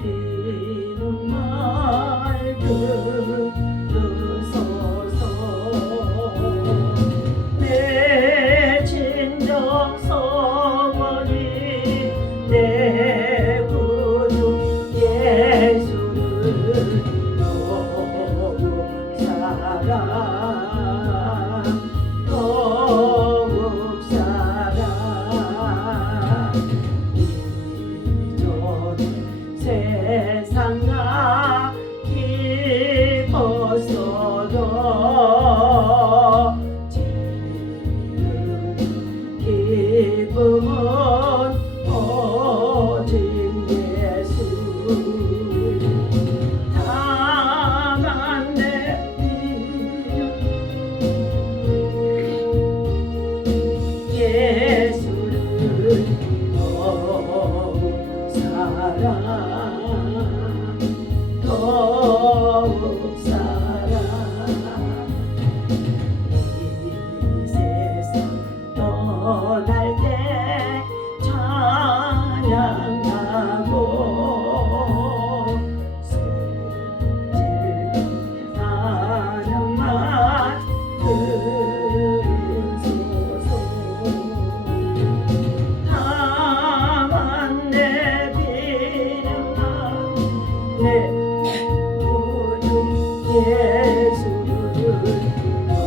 드려비는 말 들으소서. 내 진정 성원이 내 구주 예수를 더욱 사랑 더욱 사랑. 이전 세상 나 기뻤어도 지금 기쁨은 오직 예수. 다만 내 예수를 더욱 사랑 더욱 사랑. 이 세상 떠날 때 찬양하고 슬픈 사랑만 들으소서. 다만 내 비는 내 구주 예수를 더욱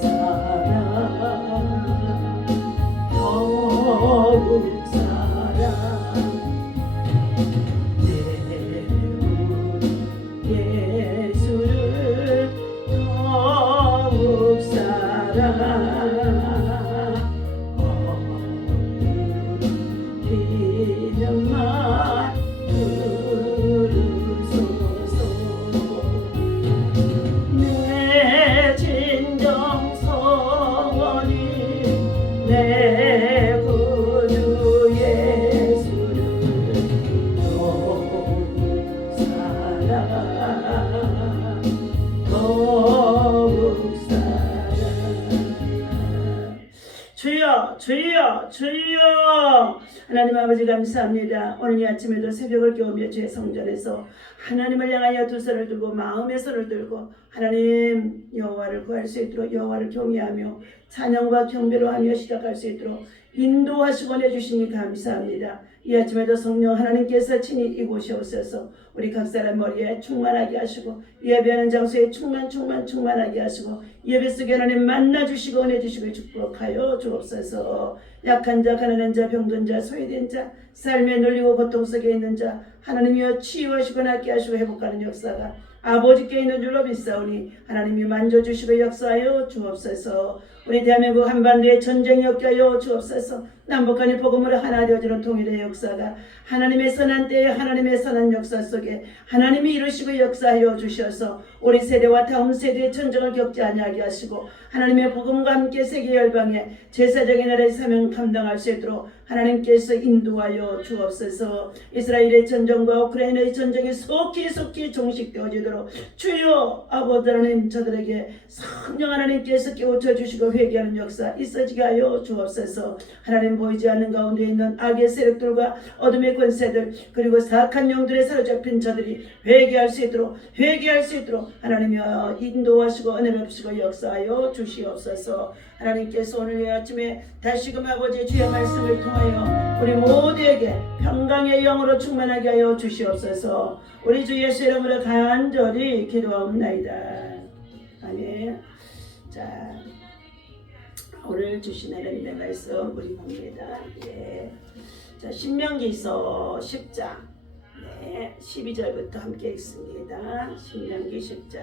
사랑 더욱 사랑. 내 구주 예수를 더욱 사랑 비는 말 들으소서. 내 진정 성원이 내 구주 예수를 더욱 사랑 더욱 사랑. 주여 주여 주여. 하나님 아버지 감사합니다. 오늘 이 아침에도 새벽을 깨우며 주의 성전에서 하나님을 향하여 두 손을 들고 마음의 손을 들고 하나님 여호와를 구할 수 있도록 여호와를 경외하며 찬양과 경배로 하며 시작할 수 있도록 인도하시고 내주시니 감사합니다. 이 아침에도 성령 하나님께서 친히 이곳에 오셔서 우리 각 사람 머리에 충만하게 하시고 예배하는 장소에 충만하게 하시고 예배 속에 하나님 만나주시고 은혜주시고 축복하여 주옵소서. 약한 자 가난한 자 병든 자 소외된 자 삶에 눌리고 고통 속에 있는 자 하나님이여 치유하시고 낫게 하시고 회복하는 역사가 아버지께 있는 줄로 믿사오니 하나님이 만져주시고 역사하여 주옵소서. 우리 대한민국 한반도에 전쟁이 없게 하여 주옵소서. 남북한이 복음으로 하나 되어지는 통일의 역사가 하나님의 선한 때에 하나님의 선한 역사 속에 하나님이 이루시고 역사하여 주셔서 우리 세대와 다음 세대의 전쟁을 겪지 아니하게 하시고 하나님의 복음과 함께 세계 열방에 제사장의 나라의 사명 감당할 수 있도록 하나님께서 인도하여 주옵소서. 이스라엘의 전쟁과 우크라이나의 전쟁이 속히 종식되어지도록 주여 아버지 하나님 저들에게 성령 하나님께서 깨우쳐 주시고 회개하는 역사 있어지게 하여 주옵소서. 하나님 보이지 않는 가운데 있는 악의 세력들과 어둠의 권세들 그리고 사악한 영들에 사로잡힌 저들이 회개할 수 있도록 하나님이여 인도하시고 은혜 베푸시고 역사하여 주시옵소서. 하나님께서 오늘 이 아침에 다시금 아버지 주의 말씀을 통하여 우리 모두에게 평강의 영으로 충만하게 하여 주시옵소서. 우리 주 예수 이름으로 간절히 기도하옵나이다. 아멘. 자, 오늘 주신 하나님의 말씀 우리 봅니다. 예. 자, 신명기서 10장 12절부터 함께 읽습니다. 신명기 10장.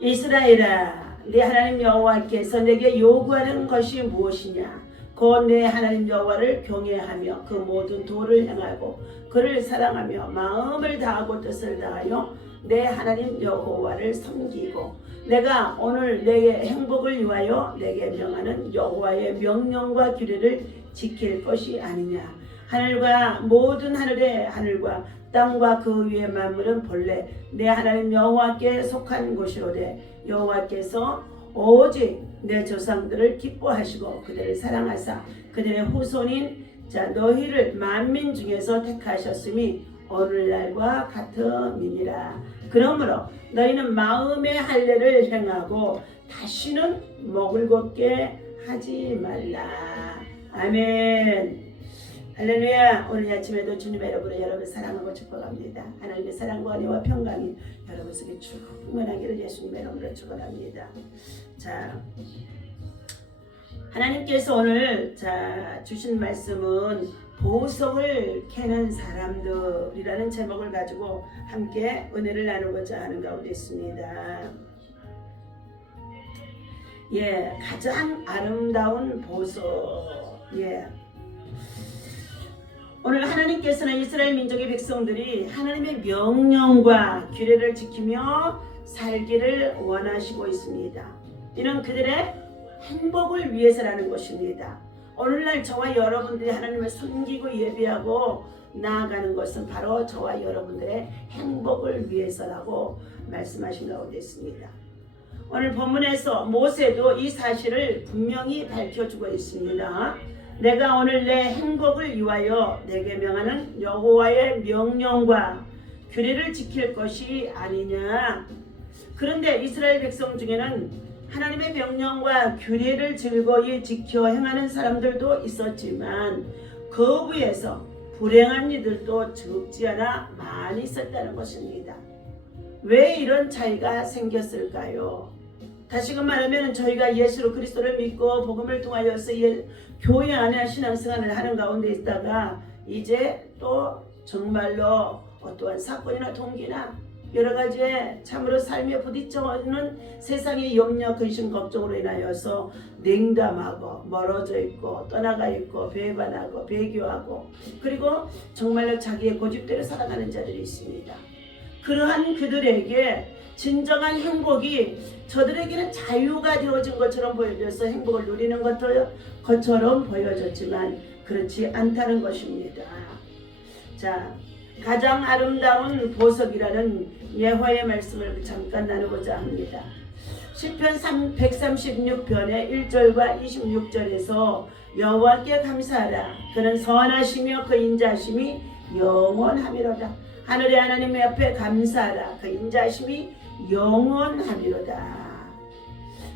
이스라엘아, 네 하나님 여호와께서 내게 요구하는 것이 무엇이냐? 곧 내 하나님 여호와를 경외하며 그 모든 도를 행하고 그를 사랑하며 마음을 다하고 뜻을 다하여 내 하나님 여호와를 섬기고 내가 오늘 내게 행복을 위하여 내게 명하는 여호와의 명령과 규례를 지킬 것이 아니냐. 하늘과 모든 하늘의 하늘과 땅과 그 위의 만물은 본래 내 하나님 여호와께 속한 곳이로되 여호와께서 오직 내 조상들을 기뻐하시고 그들을 사랑하사 그들의 후손인 자, 너희를 만민 중에서 택하셨음이 오늘날과 같음이니라. 그러므로 너희는 마음의 할례를 행하고 다시는 목을 걷게 하지 말라. 아멘. 할렐루야. 오늘 아침에도 주님 여러분을 사랑하고 축복합니다. 하나님의 사랑과 은혜와 평강이 여러분 속에 충만하기를 예수님의 이름으로 축원합니다. 자, 하나님께서 오늘 주신 말씀은 보석을 캐는 사람들이라는 제목을 가지고 함께 은혜를 나누고자 하는 가운데 있습니다. 예, 가장 아름다운 보석. 예. 오늘 하나님께서는 이스라엘 민족의 백성들이 하나님의 명령과 규례를 지키며 살기를 원하시고 있습니다. 이는 그들의 행복을 위해서라는 것입니다. 오늘날 저와 여러분들이 하나님을 섬기고 예배하고 나아가는 것은 바로 저와 여러분들의 행복을 위해서라고 말씀하신 가운데 있습니다. 오늘 본문에서 모세도 이 사실을 분명히 밝혀주고 있습니다. 내가 오늘 내 행복을 위하여 내게 명하는 여호와의 명령과 규례를 지킬 것이 아니냐. 그런데 이스라엘 백성 중에는 하나님의 명령과 규례를 즐거이 지켜 행하는 사람들도 있었지만 그 위에서 불행한 이들도 적지 않아 많이 있었다는 것입니다. 왜 이런 차이가 생겼을까요? 다시금 말하면 저희가 예수 그리스도를 믿고 복음을 통하여서 교회 안에 신앙생활을 하는 가운데 있다가 이제 또 정말로 어떠한 사건이나 동기나 여러 가지의 참으로 삶에 부딪혀오는 세상의 염려, 근심, 걱정으로 인하여서 냉담하고 멀어져 있고 떠나가 있고 배반하고 배교하고 그리고 정말로 자기의 고집대로 살아가는 자들이 있습니다. 그러한 그들에게 진정한 행복이 저들에게는 자유가 되어진 것처럼 보여져서 행복을 누리는 것처럼 보여졌지만 그렇지 않다는 것입니다. 자, 가장 아름다운 보석이라는 예화의 말씀을 잠깐 나누고자 합니다. 시편 136편의 1절과 26절에서 여호와께 감사하라. 그는 선하시며 그 인자하심이 영원하미로다. 하늘의 하나님 앞에 감사하라. 그 인자하심이 영원하미로다.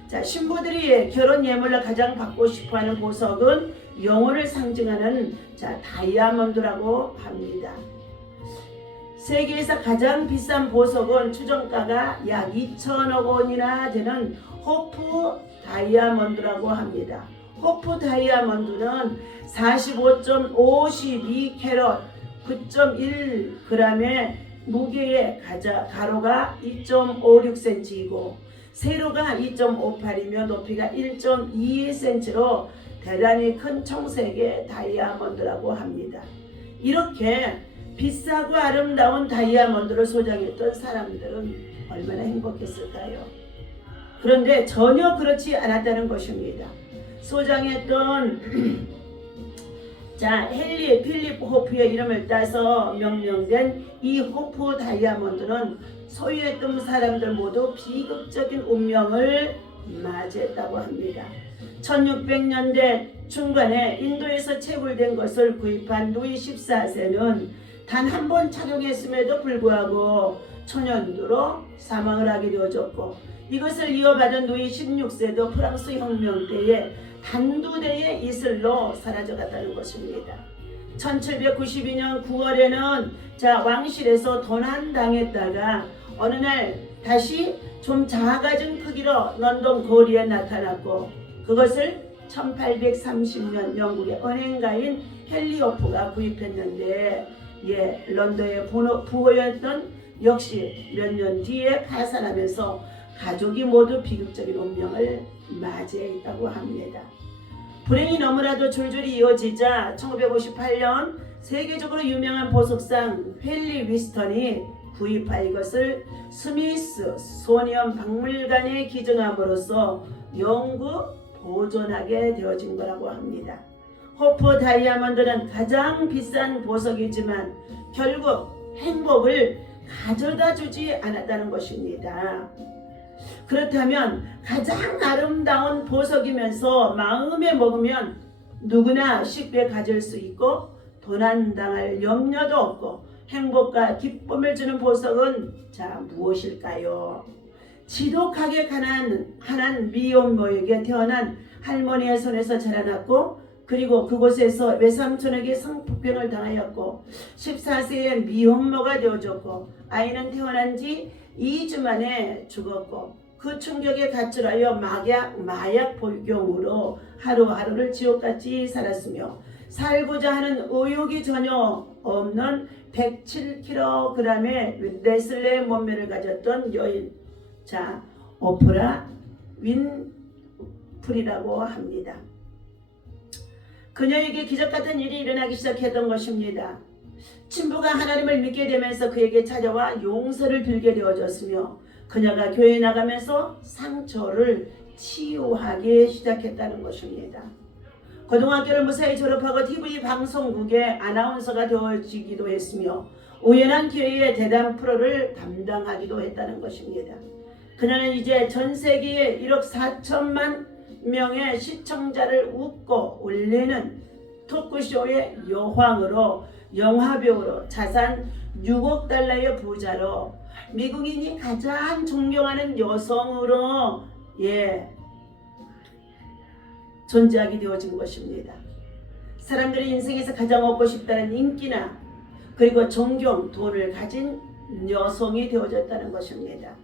자, 신부들이 결혼 예물로 가장 받고 싶어하는 보석은 영혼을 상징하는 다이아몬드라고 합니다. 세계에서 가장 비싼 보석은 추정가가 약 2천억 원이나 되는 호프 다이아몬드라고 합니다. 호프 다이아몬드는 45.52캐럿 9.1g의 무게의 가로가 2.56cm이고 세로가 2.58이며 높이가 1.22cm로 대단히 큰 청색의 다이아몬드라고 합니다. 이렇게 비싸고 아름다운 다이아몬드를 소장했던 사람들은 얼마나 행복했을까요? 그런데 전혀 그렇지 않았다는 것입니다. 소장했던 헨리 필립 호프의 이름을 따서 명명된 이 호프 다이아몬드는 소유했던 사람들 모두 비극적인 운명을 맞이했다고 합니다. 1600년대 중반에 인도에서 채굴된 것을 구입한 루이 14세는 단 한 번 착용했음에도 불구하고 초년도로 사망을 하게 되어졌고 이것을 이어받은 루이 16세도 프랑스 혁명 때에 단두대의 이슬로 사라져갔다는 것입니다. 1792년 9월에는 왕실에서 도난당했다가 어느 날 다시 좀 작아진 크기로 런던 거리에 나타났고 그것을 1830년 영국의 은행가인 헨리 호프가 구입했는데 런던의 부호였던 역시 몇 년 뒤에 파산하면서 가족이 모두 비극적인 운명을 맞이했다고 합니다. 불행이 너무나도 줄줄이 이어지자 1958년 세계적으로 유명한 보석상 헨리 위스턴이 구입한 이것을 스미스 소니언 박물관에 기증함으로써 영구 보존하게 되어진 거라고 합니다. 호프 다이아몬드는 가장 비싼 보석이지만 결국 행복을 가져다 주지 않았다는 것입니다. 그렇다면 가장 아름다운 보석이면서 마음에 먹으면 누구나 쉽게 가질 수 있고 도난당할 염려도 없고 행복과 기쁨을 주는 보석은 자 무엇일까요? 지독하게 가난한 미혼모에게 태어난 할머니의 손에서 자라났고 그리고 그곳에서 외삼촌에게 성폭행을 당하였고 14세에 미혼모가 되어졌고 아이는 태어난 지 2주 만에 죽었고 그 충격에 가출하여 마약 복용으로 하루하루를 지옥같이 살았으며 살고자 하는 의욕이 전혀 없는 107kg의 레슬레 몸매를 가졌던 여인 자 오프라 윈프리라고 합니다. 그녀에게 기적같은 일이 일어나기 시작했던 것입니다. 친부가 하나님을 믿게 되면서 그에게 찾아와 용서를 빌게 되어졌으며 그녀가 교회에 나가면서 상처를 치유하기 시작했다는 것입니다. 고등학교를 무사히 졸업하고 TV 방송국의 아나운서가 되어지기도 했으며 우연한 기회에 대담 프로를 담당하기도 했다는 것입니다. 그녀는 이제 전 세계에 1억 4천만 명의 시청자를 웃고 울리는 토크쇼의 여왕으로 영화배우로 자산 6억 달러의 부자로 미국인이 가장 존경하는 여성으로 존재하게 되어진 것입니다. 사람들이 인생에서 가장 얻고 싶다는 인기나 그리고 존경, 돈을 가진 여성이 되어졌다는 것입니다.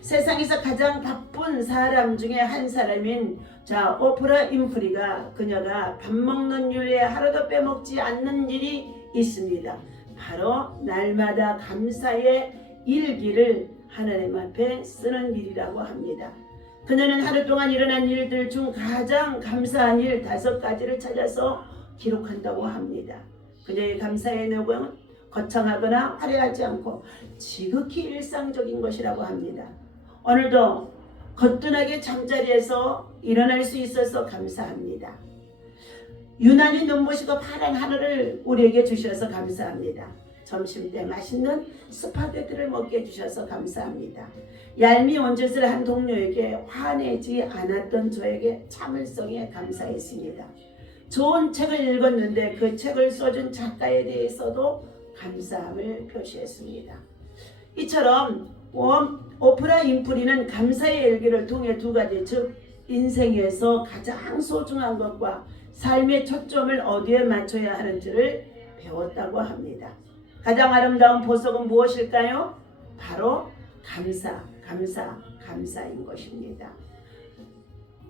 세상에서 가장 바쁜 사람 중에 한 사람인 자 오프라 윈프리가 그녀가 밥 먹는 일에 하루도 빼먹지 않는 일이 있습니다. 바로 날마다 감사의 일기를 하나님 앞에 쓰는 일이라고 합니다. 그녀는 하루 동안 일어난 일들 중 가장 감사한 일 5가지를 찾아서 기록한다고 합니다. 그녀의 감사의 내용은 거창하거나 화려하지 않고 지극히 일상적인 것이라고 합니다. 오늘도 거뜬하게 잠자리에서 일어날 수 있어서 감사합니다. 유난히 눈부시고 파란 하늘을 우리에게 주셔서 감사합니다. 점심때 맛있는 스파게티를 먹게 해주셔서 감사합니다. 얄미운 짓을 한 동료에게 화내지 않았던 저에게 참을성에 감사했습니다. 좋은 책을 읽었는데 그 책을 써준 작가에 대해서도 감사함을 표시했습니다. 이처럼 오프라 윈프리는 감사의 일기를 통해 2가지 즉 인생에서 가장 소중한 것과 삶의 초점을 어디에 맞춰야 하는지를 배웠다고 합니다. 가장 아름다운 보석은 무엇일까요? 바로 감사인 것입니다.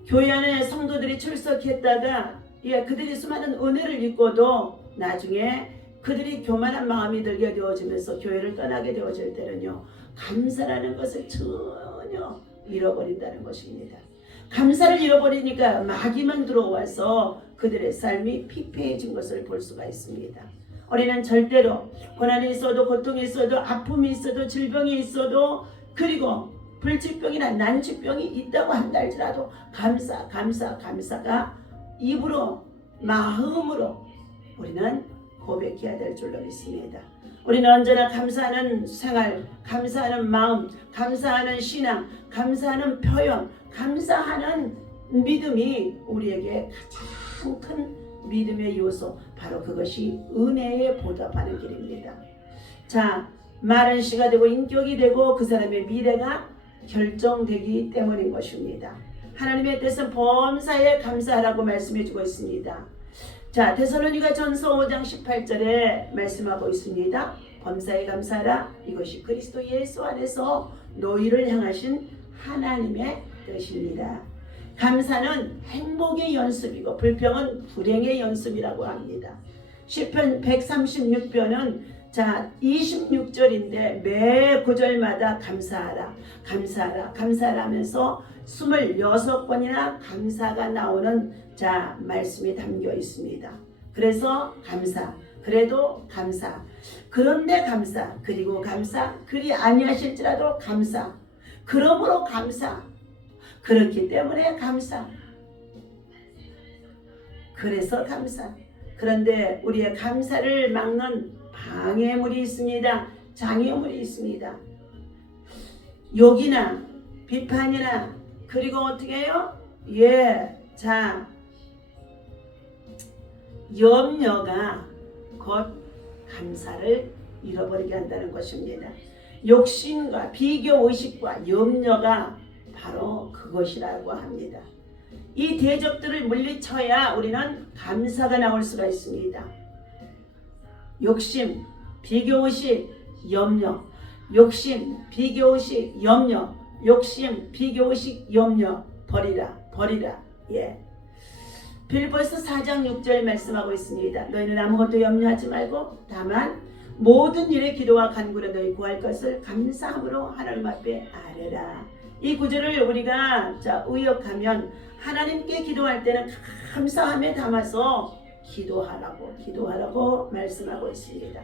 교회 안에 성도들이 출석했다가 그들이 수많은 은혜를 입고도 나중에 그들이 교만한 마음이 들게 되어지면서 교회를 떠나게 되어질 때는요. 감사라는 것을 전혀 잃어버린다는 것입니다. 감사를 잃어버리니까 마귀만 들어와서 그들의 삶이 피폐해진 것을 볼 수가 있습니다. 우리는 절대로 고난이 있어도 고통이 있어도 아픔이 있어도 질병이 있어도 그리고 불치병이나 난치병이 있다고 한다 할지라도 감사가 입으로 마음으로 우리는 고백해야 될 줄로 믿습니다. 우리는 언제나 감사하는 생활, 감사하는 마음, 감사하는 신앙, 감사하는 표현, 감사하는 믿음이 우리에게 가장 큰 믿음의 요소, 바로 그것이 은혜에 보답하는 길입니다. 자, 마른 씨가 되고 인격이 되고 그 사람의 미래가 결정되기 때문인 것입니다. 하나님의 뜻은 범사에 감사하라고 말씀해주고 있습니다. 자, 데살로니가 전서 5장 18절에 말씀하고 있습니다. 범사에 감사하라. 이것이 그리스도 예수 안에서 너희를 향하신 하나님의 뜻입니다. 감사는 행복의 연습이고 불평은 불행의 연습이라고 합니다. 시편 136편은 자 26절인데 매 구절마다 감사하라 하면서 26번이나 감사가 나오는 자 말씀이 담겨 있습니다. 그래서 감사, 그래도 감사, 그런데 감사, 그리고 감사, 그리 아니하실지라도 감사, 그러므로 감사, 그렇기 때문에 감사, 그래서 감사. 그런데 우리의 감사를 막는 방해물이 있습니다. 장애물이 있습니다. 욕이나 비판이나 그리고 어떻게 해요? 자 염려가 곧 감사를 잃어버리게 한다는 것입니다. 욕심과 비교의식과 염려가 바로 그것이라고 합니다. 이 대적들을 물리쳐야 우리는 감사가 나올 수가 있습니다. 욕심, 비교의식, 염려, 욕심, 비교의식, 염려, 욕심, 비교의식, 염려, 버리라, 버리라. 예. 빌보에서 4장 6절 말씀하고 있습니다. 너희는 아무것도 염려하지 말고 다만 모든 일에 기도와 간구로 너희 구할 것을 감사함으로 하나님 앞에 아뢰라. 이 구절을 우리가 의역하면 하나님께 기도할 때는 감사함에 담아서 기도하라고 말씀하고 있습니다.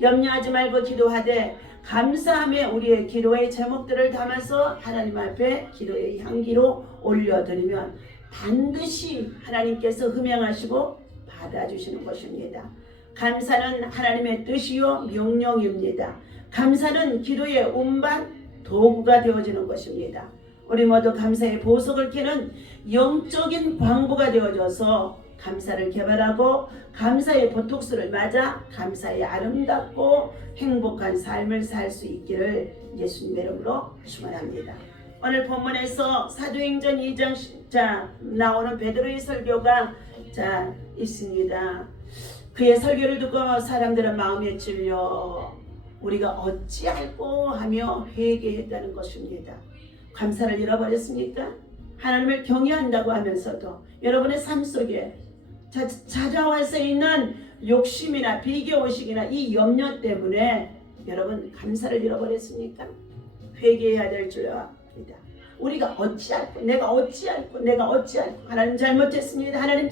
염려하지 말고 기도하되 감사함에 우리의 기도의 제목들을 담아서 하나님 앞에 기도의 향기로 올려드리면 반드시 하나님께서 흠양하시고 받아주시는 것입니다. 감사는 하나님의 뜻이요 명령입니다. 감사는 기도의 운반 도구가 되어지는 것입니다. 우리 모두 감사의 보석을 캐는 영적인 광부가 되어져서 감사를 개발하고 감사의 보톡스를 맞아 감사의 아름답고 행복한 삶을 살 수 있기를 예수님의 이름으로 축원합니다. 오늘 본문에서 사도행전 2장 나오는 베드로의 설교가 있습니다. 그의 설교를 듣고 사람들은 마음에 찔려 우리가 어찌할꼬 하며 회개했다는 것입니다. 감사를 잃어버렸습니까? 하나님을 경외한다고 하면서도 여러분의 삶 속에 찾아올 수 있는 욕심이나 비교의식이나 이 염려 때문에 여러분 감사를 잃어버렸습니까? 회개해야 될 줄 압니다. 우리가 어찌할꼬, 내가 어찌할꼬 하나님 잘못했습니다. 하나님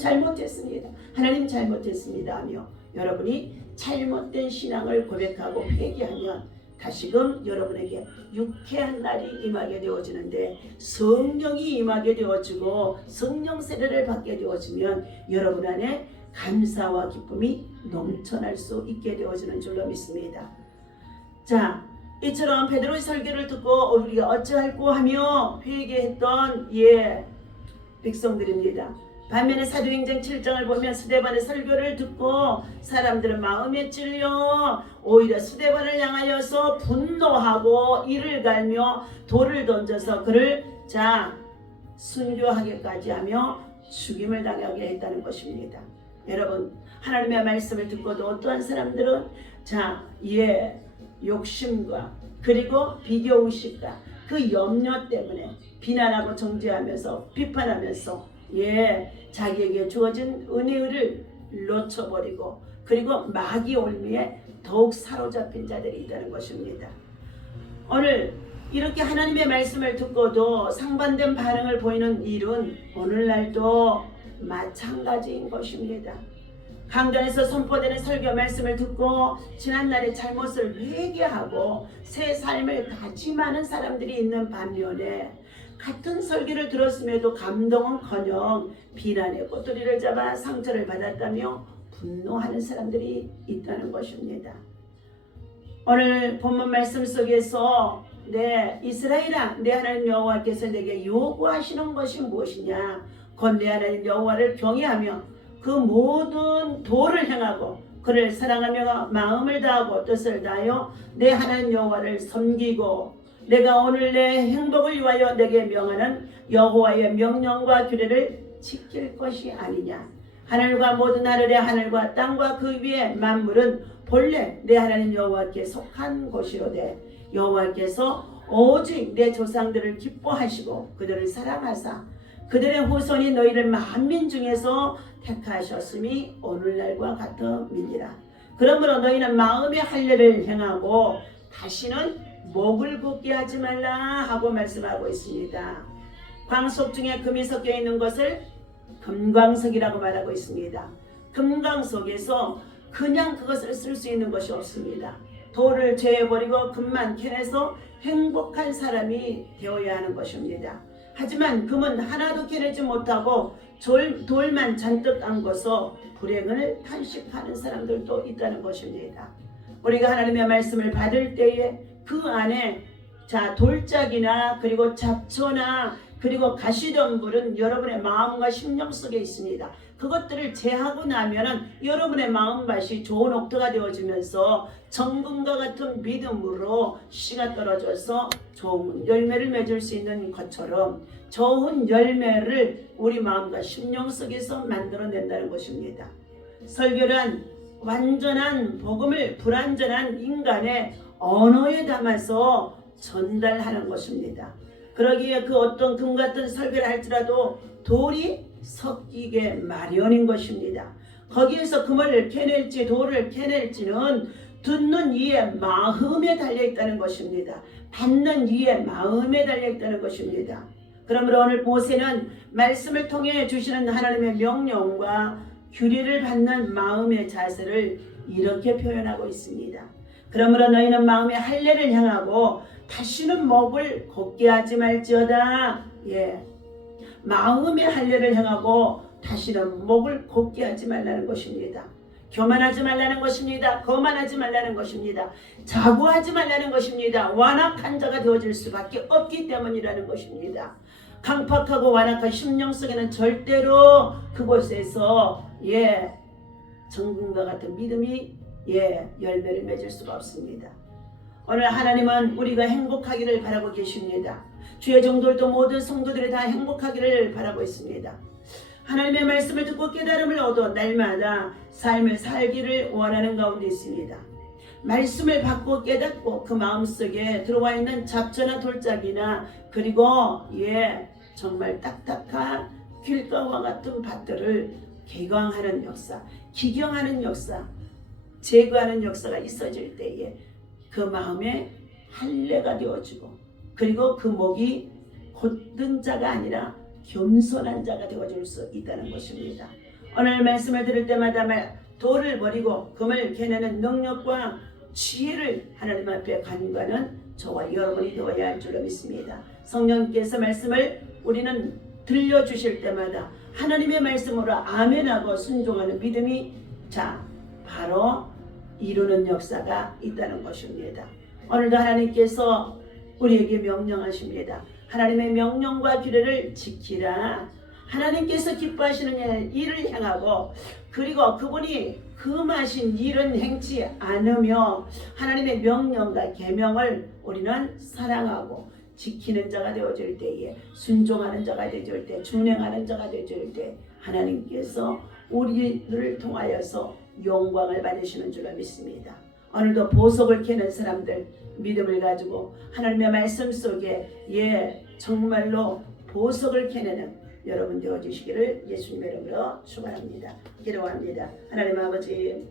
잘못했습니다 하며 여러분이 잘못된 신앙을 고백하고 회개하면 다시금 여러분에게 유쾌한 날이 임하게 되어지는데 성령이 임하게 되어지고 성령 세례를 받게 되어지면 여러분 안에 감사와 기쁨이 넘쳐날 수 있게 되어지는 줄로 믿습니다. 이처럼 베드로의 설교를 듣고 우리가 어찌할꼬 하며 회개했던 백성들입니다. 반면에 사도행전 7장을 보면 스데반의 설교를 듣고 사람들은 마음에 찔려 오히려 스데반을 향하여서 분노하고 이를 갈며 돌을 던져서 그를 순교하게까지 하며 죽임을 당하게 했다는 것입니다. 여러분 하나님의 말씀을 듣고도 어떠한 사람들은 욕심과 그리고 비교의식과 그 염려 때문에 비난하고 정죄하면서 비판하면서 자기에게 주어진 은혜를 놓쳐버리고 그리고 마귀 올미에 더욱 사로잡힌 자들이 있다는 것입니다. 오늘 이렇게 하나님의 말씀을 듣고도 상반된 반응을 보이는 일은 오늘날도 마찬가지인 것입니다. 강단에서 선포되는 설교 말씀을 듣고 지난날의 잘못을 회개하고 새 삶을 다짐하는 사람들이 있는 반면에 같은 설교를 들었음에도 감동은커녕 비난의 꼬투리를 잡아 상처를 받았다며 분노하는 사람들이 있다는 것입니다. 오늘 본문 말씀 속에서 이스라엘아 내 하나님 여호와께서 내게 요구하시는 것이 무엇이냐 곧 내 하나님 여호와를 경외하며 그 모든 도를 행하고 그를 사랑하며 마음을 다하고 뜻을 다하여 내 하나님 여호와를 섬기고 내가 오늘 내 행복을 위하여 내게 명하는 여호와의 명령과 규례를 지킬 것이 아니냐. 하늘과 모든 하늘의 하늘과 땅과 그 위의 만물은 본래 내 하나님 여호와께 속한 것이로되 여호와께서 오직 내 조상들을 기뻐하시고 그들을 사랑하사 그들의 후손이 너희를 만민 중에서 택하셨음이 오늘날과 같음이니라. 그러므로 너희는 마음의 할례를 행하고 다시는 목을 굽게 하지 말라 하고 말씀하고 있습니다. 광석 중에 금이 섞여 있는 것을 금광석이라고 말하고 있습니다. 금광석에서 그냥 그것을 쓸 수 있는 것이 없습니다. 돌을 제해버리고 금만 캐내서 행복한 사람이 되어야 하는 것입니다. 하지만 금은 하나도 캐내지 못하고 돌만 잔뜩 안고서 불행을 탄식하는 사람들도 있다는 것입니다. 우리가 하나님의 말씀을 받을 때에 그 안에 돌짝이나 그리고 잡초나 그리고 가시덤불은 여러분의 마음과 심령 속에 있습니다. 그것들을 제하고 나면은 여러분의 마음밭이 좋은 옥토가 되어지면서 정금과 같은 믿음으로 씨가 떨어져서 좋은 열매를 맺을 수 있는 것처럼 좋은 열매를 우리 마음과 심령 속에서 만들어낸다는 것입니다. 설교란 완전한 복음을 불완전한 인간의 언어에 담아서 전달하는 것입니다. 그러기에 그 어떤 금 같은 설교를 할지라도 돌이 섞이게 마련인 것입니다. 거기에서 금을 캐낼지 돌을 캐낼지는 듣는 이의 마음에 달려있다는 것입니다. 받는 이의 마음에 달려있다는 것입니다. 그러므로 오늘 모세는 말씀을 통해 주시는 하나님의 명령과 규례를 받는 마음의 자세를 이렇게 표현하고 있습니다. 그러므로 너희는 마음의 할례를 향하고 다시는 목을 곧게 하지 말지어다. 마음의 할례를 향하고 다시는 목을 곧게 하지 말라는 것입니다. 교만하지 말라는 것입니다. 거만하지 말라는 것입니다. 자고하지 말라는 것입니다. 완악한 자가 되어질 수밖에 없기 때문이라는 것입니다. 강팍하고 완악한 심령 속에는 절대로 그곳에서 정금과 같은 믿음이 열매를 맺을 수가 없습니다. 오늘 하나님은 우리가 행복하기를 바라고 계십니다. 주의 종들도 모든 성도들이 다 행복하기를 바라고 있습니다. 하나님의 말씀을 듣고 깨달음을 얻어 날마다 삶을 살기를 원하는 가운데 있습니다. 말씀을 받고 깨닫고 그 마음속에 들어와 있는 잡초나 돌짝이나 그리고 정말 딱딱한 휠가와 같은 밭들을 개광하는 역사, 기경하는 역사, 제거하는 역사가 있어질 때에 그 마음에 할례가 되어지고 그리고 그 목이 곧든 자가 아니라 겸손한 자가 되어줄 수 있다는 것입니다. 오늘 말씀을 들을 때마다 돌을 버리고 금을 캐내는 능력과 지혜를 하나님 앞에 간구하는 저와 여러분이 되어야 할 줄로 믿습니다. 성령께서 말씀을 우리는 들려주실 때마다 하나님의 말씀으로 아멘하고 순종하는 믿음이 바로 이루는 역사가 있다는 것입니다. 오늘도 하나님께서 우리에게 명령하십니다. 하나님의 명령과 규례를 지키라. 하나님께서 기뻐하시는 일을 행하고 그리고 그분이 금하신 일은 행치 않으며 하나님의 명령과 계명을 우리는 사랑하고 지키는 자가 되어질 때에 순종하는 자가 되어질 때 준행하는 자가 되어질 때 하나님께서 우리를 통하여서 영광을 받으시는 줄로 믿습니다. 오늘도 보석을 캐는 사람들 믿음을 가지고 하나님의 말씀 속에 정말로 보석을 캐내는 여러분 되어주시기를 예수님의 이름으로 축원합니다. 기도합니다. 하나님 아버지,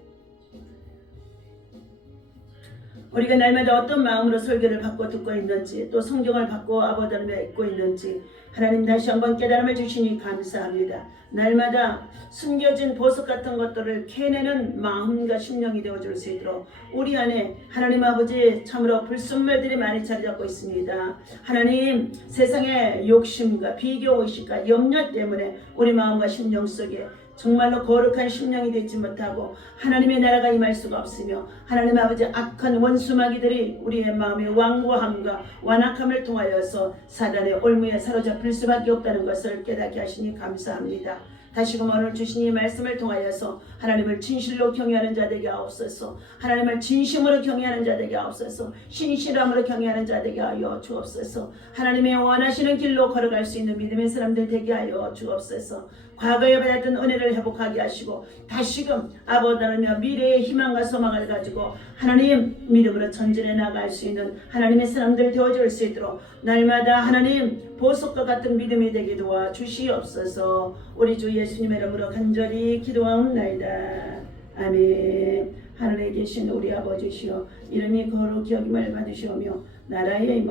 우리가 날마다 어떤 마음으로 설교를 받고 듣고 있는지 또 성경을 받고 아버지 안에 읽고 있는지 하나님 다시 한번 깨달음을 주시니 감사합니다. 날마다 숨겨진 보석 같은 것들을 캐내는 마음과 심령이 되어줄 수 있도록 우리 안에 하나님 아버지 참으로 불순물들이 많이 자리 잡고 있습니다. 하나님 세상의 욕심과 비교의식과 염려 때문에 우리 마음과 심령 속에 정말로 거룩한 심령이 되지 못하고 하나님의 나라가 임할 수가 없으며 하나님 아버지 악한 원수마귀들이 우리의 마음의 완고함과 완악함을 통하여서 사단의 올무에 사로잡힐 수밖에 없다는 것을 깨닫게 하시니 감사합니다. 다시금 오늘 주신 이 말씀을 통하여서 하나님을 진실로 경외하는 자 되게 하옵소서. 하나님을 진심으로 경외하는 자 되게 하옵소서. 신실함으로 경외하는 자 되게 하여 주옵소서. 하나님의 원하시는 길로 걸어갈 수 있는 믿음의 사람들 되게 하여 주옵소서. 과거에 받았던 은혜를 회복하게 하시고 다시금 아버지며 미래의 희망과 소망을 가지고 하나님 믿음으로 전진해 나갈 수 있는 하나님의 사람들 되어줄 수 있도록 날마다 하나님 보석과 같은 믿음이 되게 도와 주시옵소서. 우리 주 예수님의 이름으로 간절히 기도하옵나이다. 아멘. 하늘에 계신 우리 아버지시여 이름이 거룩히 여김을 받으시오며 나라의